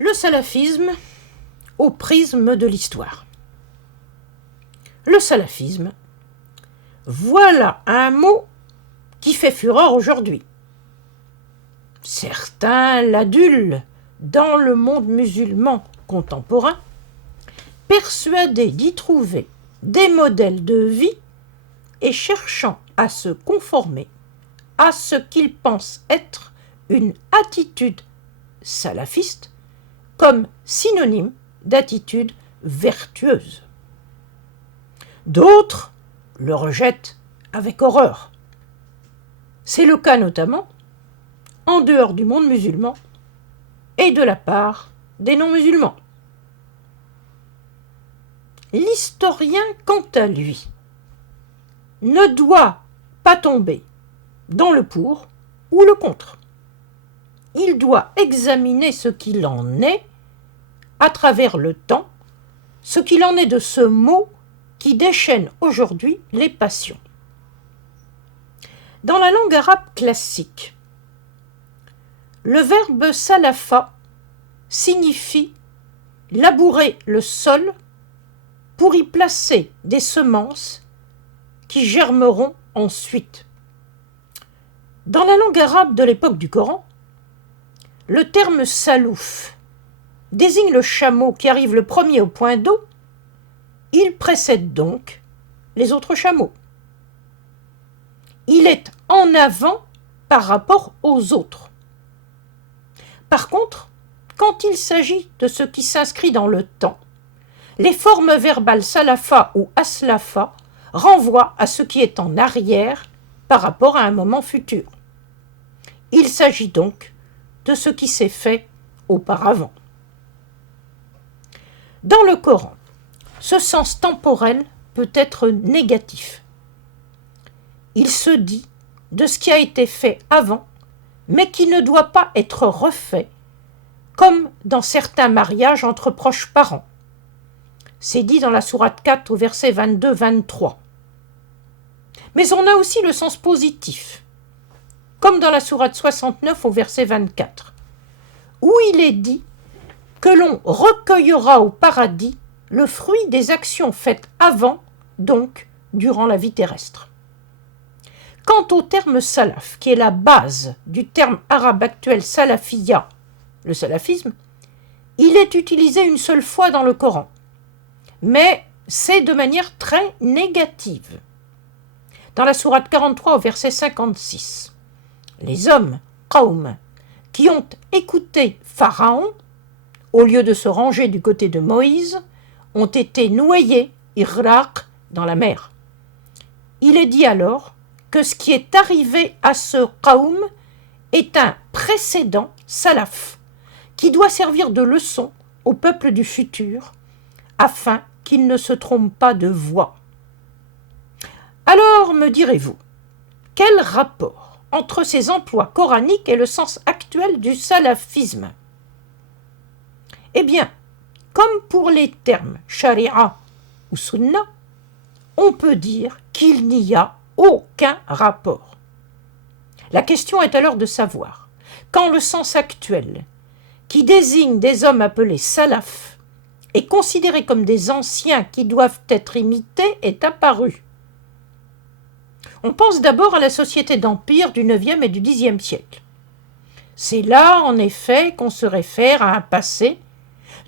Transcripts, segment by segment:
Le salafisme au prisme de l'histoire. Le salafisme, voilà un mot qui fait fureur aujourd'hui. Certains l'adulent dans le monde musulman contemporain, persuadés d'y trouver des modèles de vie et cherchant à se conformer à ce qu'ils pensent être une attitude salafiste comme synonyme d'attitude vertueuse. D'autres le rejettent avec horreur. C'est le cas notamment en dehors du monde musulman et de la part des non-musulmans. L'historien, quant à lui, ne doit pas tomber dans le pour ou le contre. Il doit examiner ce qu'il en est à travers le temps, ce qu'il en est de ce mot qui déchaîne aujourd'hui les passions. Dans la langue arabe classique, le verbe salafa signifie labourer le sol pour y placer des semences qui germeront ensuite. Dans la langue arabe de l'époque du Coran, le terme salouf désigne le chameau qui arrive le premier au point d'eau. Il précède donc les autres chameaux. Il est en avant par rapport aux autres. Par contre, quand il s'agit de ce qui s'inscrit dans le temps, les formes verbales salafa ou aslafa renvoient à ce qui est en arrière par rapport à un moment futur. Il s'agit donc de ce qui s'est fait auparavant. Dans le Coran, ce sens temporel peut être négatif. Il se dit de ce qui a été fait avant, mais qui ne doit pas être refait, comme dans certains mariages entre proches parents. C'est dit dans la sourate 4 au verset 22-23. Mais on a aussi le sens positif, comme dans la sourate 69 au verset 24, où il est dit que l'on recueillera au paradis le fruit des actions faites avant, donc durant la vie terrestre. Quant au terme salaf, qui est la base du terme arabe actuel salafiyya, le salafisme, il est utilisé une seule fois dans le Coran, mais c'est de manière très négative. Dans la sourate 43 au verset 56, les hommes, qawm, qui ont écouté Pharaon, au lieu de se ranger du côté de Moïse, ont été noyés, iraq, dans la mer. Il est dit alors que ce qui est arrivé à ce qawm est un précédent salaf, qui doit servir de leçon au peuple du futur, afin qu'il ne se trompe pas de voie. Alors, me direz-vous, quel rapport entre ces emplois coraniques et le sens actuel du salafisme ? Eh bien, comme pour les termes sharia ou sunna, on peut dire qu'il n'y a aucun rapport. La question est alors de savoir quand le sens actuel, qui désigne des hommes appelés salaf, est considéré comme des anciens qui doivent être imités, est apparu. On pense d'abord à la société d'empire du IXe et du Xe siècle. C'est là, en effet, qu'on se réfère à un passé,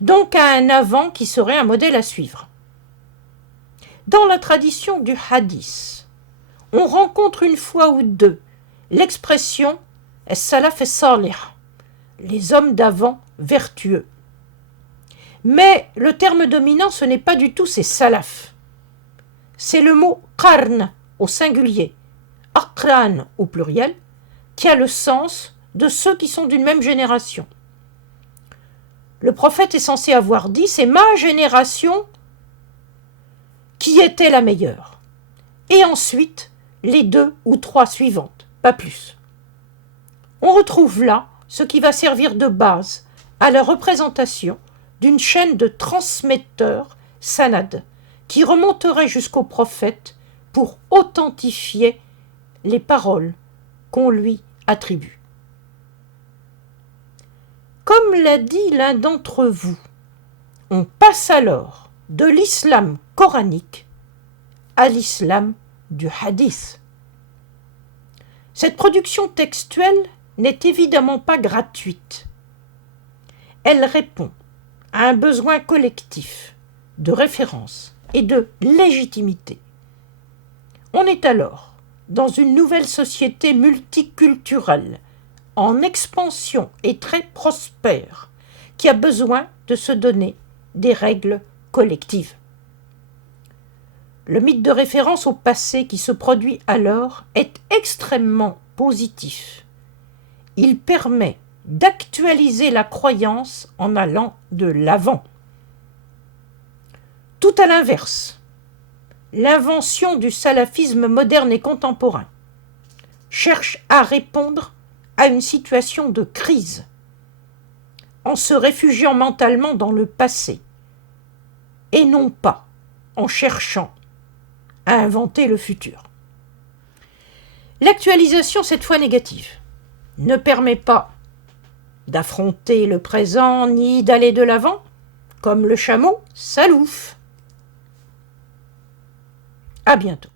donc à un avant qui serait un modèle à suivre. Dans la tradition du hadith, on rencontre une fois ou deux l'expression « salaf salih », les hommes d'avant vertueux. Mais le terme dominant, ce n'est pas du tout ces salafs. C'est le mot « qarn » au singulier, « aqran » au pluriel, qui a le sens de ceux qui sont d'une même génération. Le prophète est censé avoir dit « c'est ma génération qui était la meilleure ». Et ensuite, les 2 ou 3 suivantes, pas plus. On retrouve là ce qui va servir de base à la représentation d'une chaîne de transmetteurs sanad qui remonterait jusqu'au prophète pour authentifier les paroles qu'on lui attribue. Comme l'a dit l'un d'entre vous, on passe alors de l'islam coranique à l'islam du hadith. Cette production textuelle n'est évidemment pas gratuite. Elle répond à un besoin collectif de référence et de légitimité. On est alors dans une nouvelle société multiculturelle, en expansion et très prospère, qui a besoin de se donner des règles collectives. Le mythe de référence au passé qui se produit alors est extrêmement positif. Il permet d'actualiser la croyance en allant de l'avant. Tout à l'inverse, l'invention du salafisme moderne et contemporain cherche à répondre à une situation de crise en se réfugiant mentalement dans le passé et non pas en cherchant à inventer le futur. L'actualisation, cette fois négative, ne permet pas d'affronter le présent ni d'aller de l'avant, comme le chameau salouf. À bientôt.